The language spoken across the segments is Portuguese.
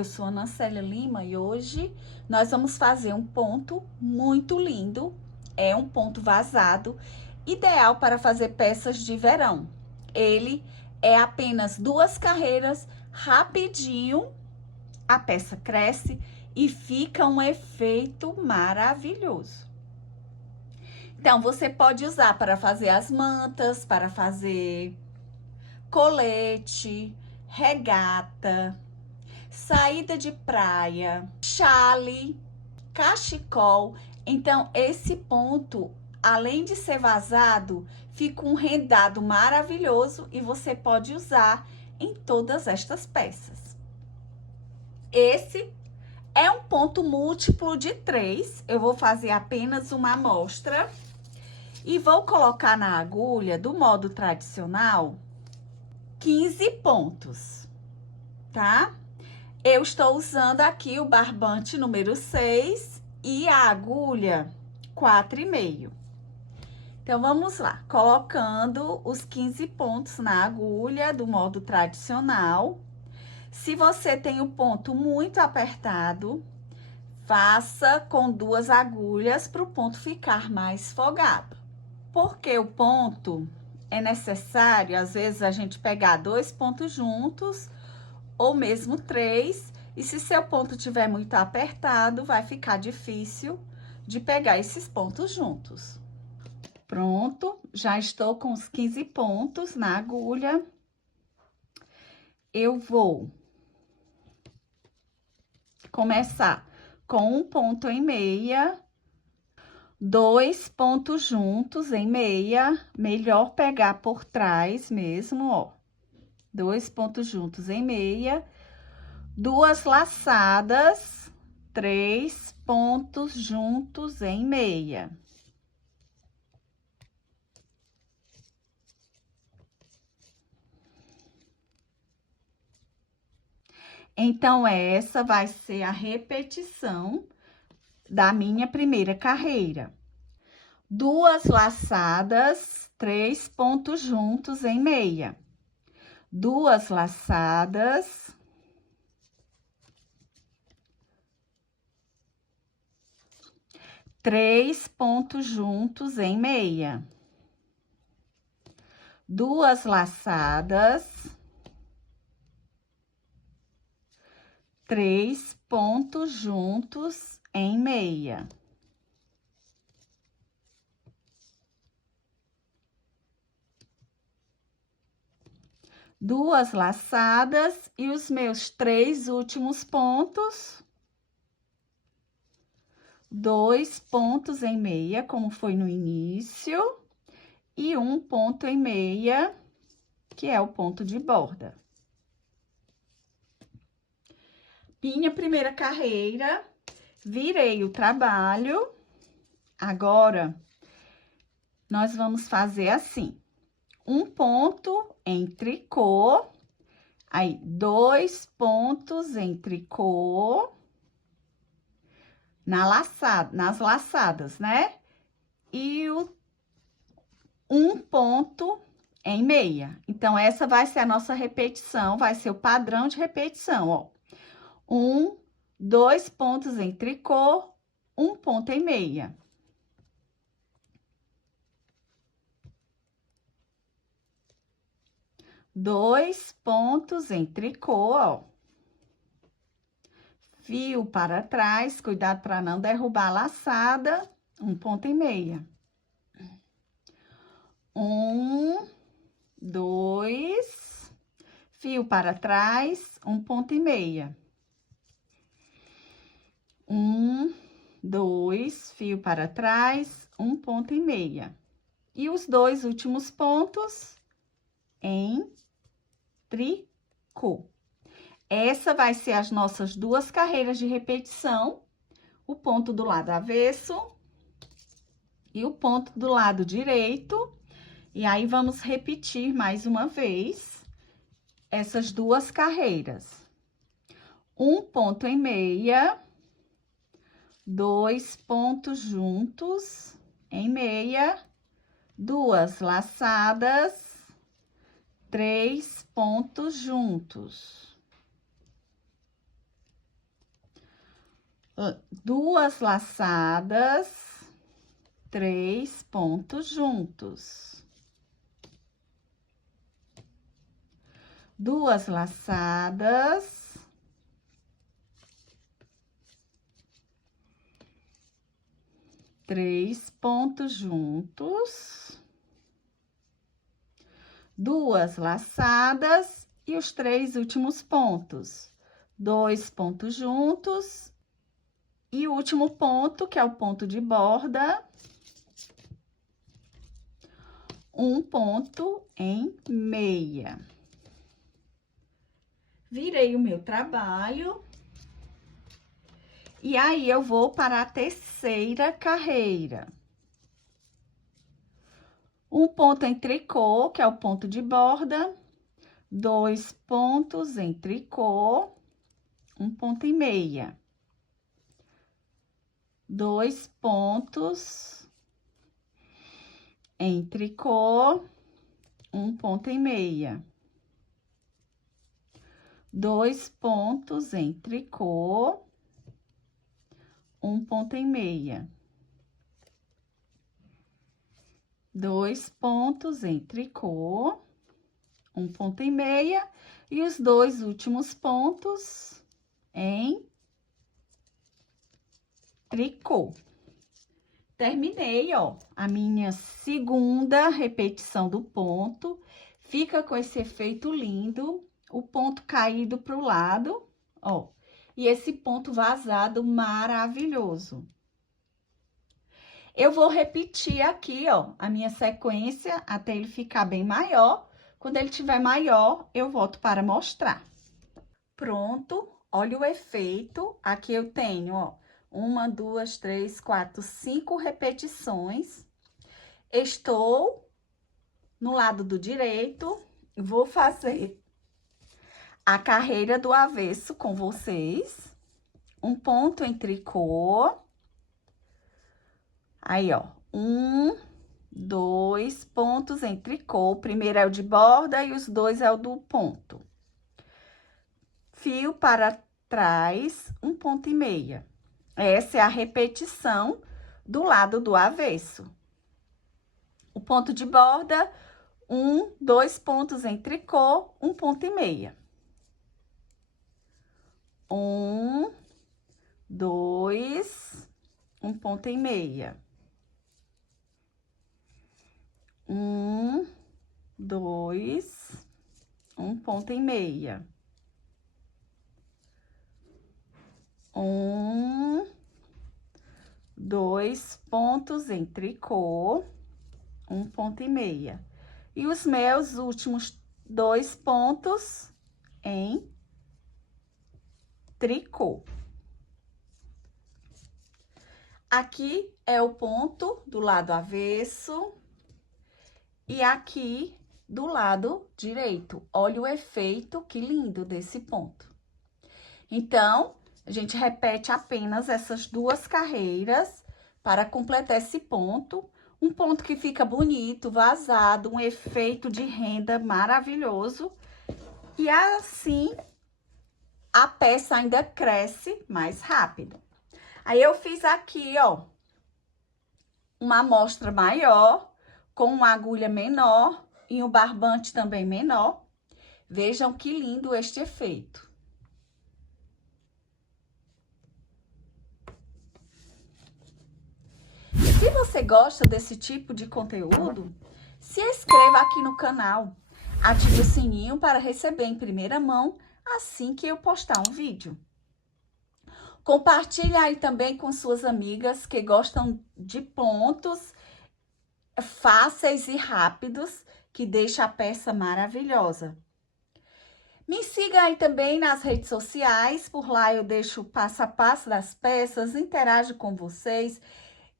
eu sou Ana Célia Lima e hoje nós vamos fazer um ponto muito lindo. É um ponto vazado, ideal para fazer peças de verão. Ele é apenas 2 carreiras, rapidinho, a peça cresce e fica um efeito maravilhoso. Então, você pode usar para fazer as mantas, para fazer colete, regata, saída de praia, chale, cachecol. Então, esse ponto, além de ser vazado, fica um rendado maravilhoso e você pode usar em todas estas peças. Esse é um ponto múltiplo de 3. Eu vou fazer apenas uma amostra e vou colocar na agulha, do modo tradicional, 15 pontos, tá? Eu estou usando aqui o barbante número 6 e a agulha 4,5. Então, vamos lá, colocando os 15 pontos na agulha do modo tradicional. Se você tem o ponto muito apertado, faça com 2 agulhas para o ponto ficar mais folgado. Porque o ponto é necessário, às vezes, a gente pegar 2 pontos juntos, ou mesmo 3, e se seu ponto estiver muito apertado, vai ficar difícil de pegar esses pontos juntos. Pronto, já estou com os 15 pontos na agulha. Eu vou começar com um ponto em meia, 2 pontos juntos em meia, melhor pegar por trás mesmo, ó. 2 pontos juntos em meia, 2 laçadas, 3 pontos juntos em meia. Então, essa vai ser a repetição da minha primeira carreira. 2 laçadas, 3 pontos juntos em meia. 2 laçadas, 3 pontos juntos em meia. 2 laçadas, 3 pontos juntos em meia. Duas laçadas e os meus 3 últimos pontos, 2 pontos em meia, como foi no início, e 1 ponto em meia, que é o ponto de borda. Minha primeira carreira, virei o trabalho. Agora, nós vamos fazer assim, 1 ponto em tricô, aí 2 pontos em tricô, nas laçadas, né? E um ponto em meia. Então, essa vai ser a nossa repetição, vai ser o padrão de repetição, ó. 1, 2 pontos em tricô, 1 ponto em meia. Dois pontos em tricô, ó. Fio para trás, cuidado para não derrubar a laçada, 1 ponto em meia. 1, 2, fio para trás, 1 ponto e meia. 1, 2, fio para trás, 1 ponto e meia. E os 2 últimos pontos em tricô. Essa vai ser as nossas 2 carreiras de repetição, o ponto do lado avesso e o ponto do lado direito. E aí, vamos repetir mais uma vez essas 2 carreiras. 1 ponto em meia, 2 pontos juntos em meia, 2 laçadas, 3 pontos juntos. 2 laçadas, 3 pontos juntos. 2 laçadas, 3 pontos juntos. 2 laçadas e os 3 últimos pontos. 2 pontos juntos e o último ponto, que é o ponto de borda, um ponto em meia. Virei o meu trabalho. E aí, eu vou para a terceira carreira. Um ponto em tricô, que é o ponto de borda, 2 pontos em tricô, um ponto em meia. 2 pontos em tricô, um ponto em meia. 2 pontos em tricô, um ponto em meia. 2 pontos em tricô, um ponto em meia, e os 2 últimos pontos em tricô. Terminei, ó, a minha segunda repetição do ponto. Fica com esse efeito lindo, o ponto caído pro lado, ó, e esse ponto vazado maravilhoso. Eu vou repetir aqui, ó, a minha sequência até ele ficar bem maior. Quando ele tiver maior, eu volto para mostrar. Pronto, olha o efeito. Aqui eu tenho, ó, 1, 2, 3, 4, 5 repetições. Estou no lado do direito, vou fazer a carreira do avesso com vocês. Um ponto em tricô. Aí, ó, 1, 2 pontos em tricô. O primeiro é o de borda e os 2 é o do ponto. Fio para trás, um ponto e meia. Essa é a repetição do lado do avesso. O ponto de borda, 1, 2 pontos em tricô, um ponto e meia. 1, 2, um ponto e meia. 1, 2, um ponto e meia. 1, 2 pontos em tricô, um ponto e meia. E os meus últimos 2 pontos em tricô. Aqui é o ponto do lado avesso e aqui do lado direito. Olha o efeito, que lindo desse ponto. Então, a gente repete apenas essas 2 carreiras para completar esse ponto. Um ponto que fica bonito, vazado, um efeito de renda maravilhoso. E assim, a peça ainda cresce mais rápido. Aí, eu fiz aqui, ó, uma amostra maior, com uma agulha menor e um barbante também menor. Vejam que lindo este efeito. Se você gosta desse tipo de conteúdo, se inscreva aqui no canal, ative o sininho para receber em primeira mão assim que eu postar um vídeo. Compartilhe aí também com suas amigas que gostam de pontos fáceis e rápidos, que deixa a peça maravilhosa. Me siga aí também nas redes sociais, por lá eu deixo o passo a passo das peças, interajo com vocês.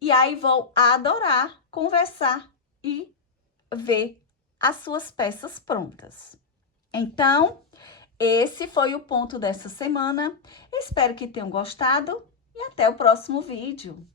E aí, vou adorar conversar e ver as suas peças prontas. Então, esse foi o ponto dessa semana. Espero que tenham gostado e até o próximo vídeo.